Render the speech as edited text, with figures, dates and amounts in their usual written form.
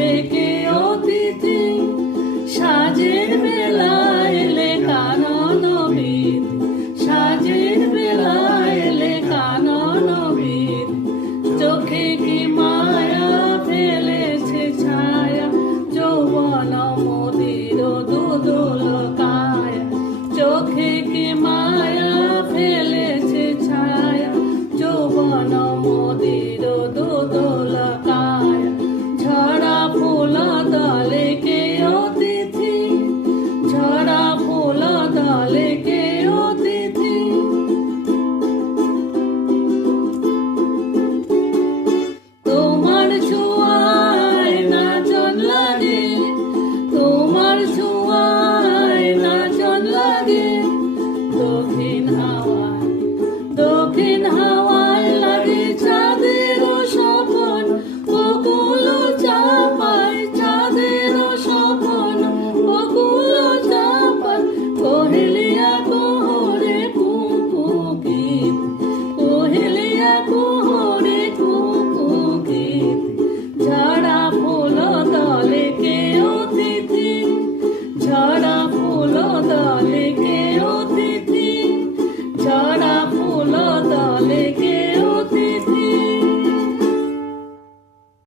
থেকে অতিথি সাজের বেলা এলে কানন বীর, সাজের বেলা এলে কানন বীর। চোখে কি মায়া ফেলেছে ছায়া, যৌবন মোদির দুদুল কায়া। চোখে কি মায়া ফেলেছে ছায়া, যৌবন মোদির দুদুল কায়া। ঝরা ফুল দলে